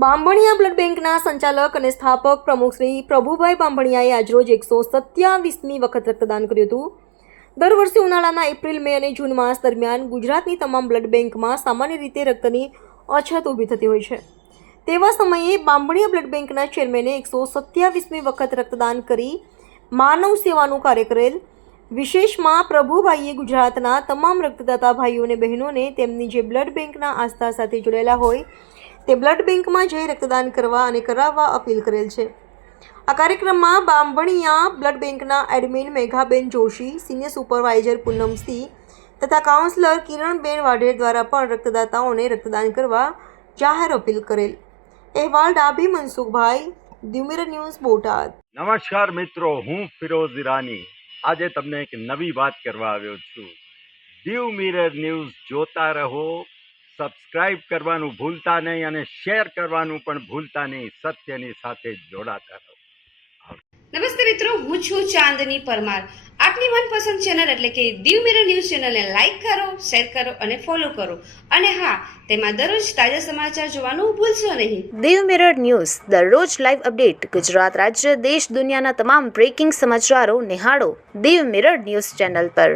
Bambhaniya blood બેંકના સંચાલક અને સ્થાપક પ્રમુખ શ્રી પ્રભુભાઈ બાંભણિયાએ આજરોજ 127મી વખત રક્તદાન કર્યું હતું. દર વર્ષે ઉનાળાના એપ્રિલ, મે અને જૂન માસ દરમિયાન ગુજરાતની તમામ બ્લડ બેંકમાં સામાન્ય રીતે રક્તની અછત ઊભી થતી હોય છે. તેવા સમયે બાંભણિયા બ્લડ બેંકના ચેરમેને 127મી વખત રક્તદાન કરી માનવ સેવાનું કાર્ય કરેલ. વિશેષમાં પ્રભુભાઈએ ગુજરાતના તમામ રક્તદાતા ભાઈઓ અને બહેનોને તેમની જે બ્લડ બેંકના આસ્થા સાથે જોડાયેલા હોય તે બ્લડ બેંકમાં જઈ રક્તદાન કરવા અને કરાવવા અપીલ કરેલ છે. આ કાર્યક્રમમાં બાંભણિયા બ્લડ બેંકના એડમિન મેઘાબેન જોશી, સિનિયર સુપરવાઇઝર પૂનમસિંહ તથા કાઉન્સિલર કિરણબેન વાઢેર દ્વારા પણ રક્તદાતાઓને રક્તદાન કરવા જાહેર અપીલ કરેલ. અહેવાલ ડાભી મનસુખભાઈ, દીવ મિરર ન્યૂઝ, બોટાદ. નમસ્કાર મિત્રો, હું ફિરોઝ ઈરાની આજે તમને એક નવી વાત કરવા આવ્યો છું. દીવ મિરર ન્યૂઝ જોતા રહો, સબસ્ક્રાઇબ કરવાનું ભૂલતા નહીં અને શેર કરવાનું પણ ભૂલતા નહીં. સત્યની સાથે જોડાતા રહો. નમસ્તે મિત્રો, હું છું ચાંદની પરમાર. આપની મનપસંદ ચેનલ એટલે કે દીવ મિરર ન્યૂઝ ચેનલને લાઈક કરો, શેર કરો અને ફોલો કરો. અને હા, તેમાં દરરોજ તાજા સમાચાર જોવાનું ભૂલશો નહીં. દીવ મિરર ન્યૂઝ દરરોજ લાઈવ અપડેટ. ગુજરાત રાજ્ય, દેશ, દુનિયાના તમામ બ્રેકિંગ સમાચારો નિહાળો દીવ મિરર ન્યૂઝ ચેનલ પર.